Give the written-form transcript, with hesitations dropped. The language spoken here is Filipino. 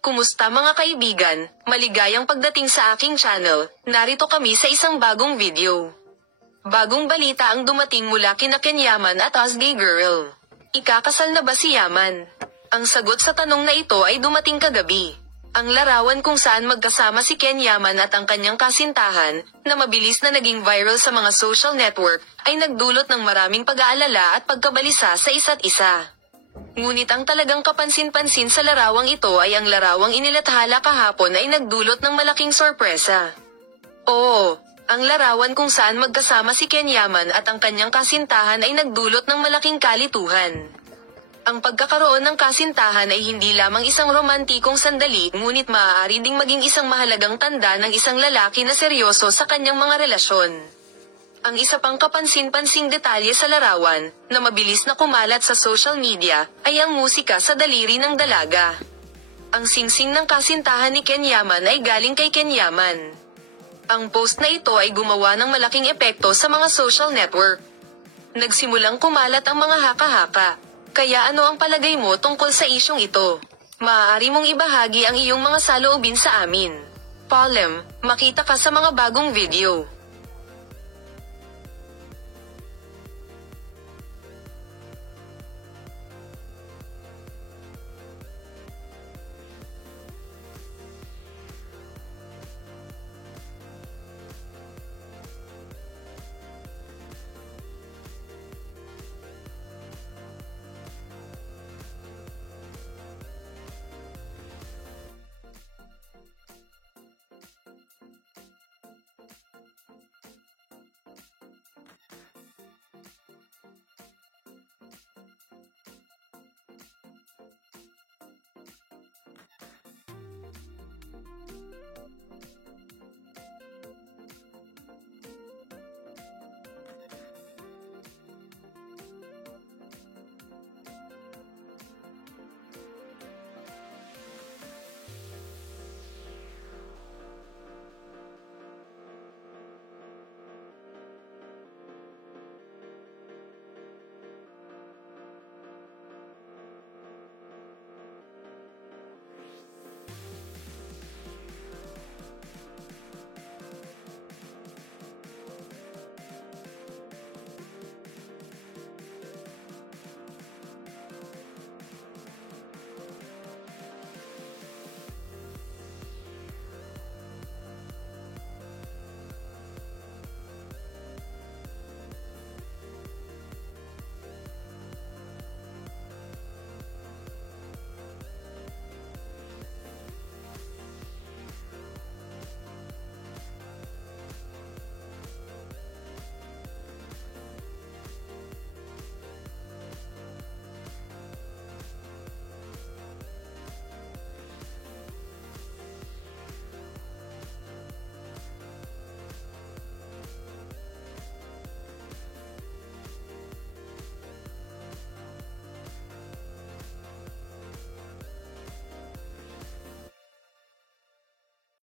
Kumusta mga kaibigan? Maligayang pagdating sa aking channel. Narito kami sa isang bagong video. Bagong balita ang dumating mula kina Ken Yaman at Ozzy Girl. Ikakasal na ba si Yaman? Ang sagot sa tanong na ito ay dumating kagabi. Ang larawan kung saan magkasama si Ken Yaman at ang kanyang kasintahan, na mabilis na naging viral sa mga social network, ay nagdulot ng maraming pag-aalala at pagkabalisa sa isa't isa. Ngunit ang talagang kapansin-pansin sa larawang ito ay ang larawang inilathala kahapon ay nagdulot ng malaking sorpresa. Oo, ang larawan kung saan magkasama si Ken Yaman at ang kanyang kasintahan ay nagdulot ng malaking kalituhan. Ang pagkakaroon ng kasintahan ay hindi lamang isang romantikong sandali, ngunit maaari ding maging isang mahalagang tanda ng isang lalaki na seryoso sa kanyang mga relasyon. Ang isa pang kapansin-pansing detalye sa larawan, na mabilis na kumalat sa social media, ay ang musika sa daliri ng dalaga. Ang singsing ng kasintahan ni Ken Yaman ay galing kay Ken Yaman. Ang post na ito ay gumawa ng malaking epekto sa mga social network. Nagsimulang kumalat ang mga haka-haka. Kaya ano ang palagay mo tungkol sa isyong ito? Maaari mong ibahagi ang iyong mga saloobin sa amin. Palem, makita ka sa mga bagong video.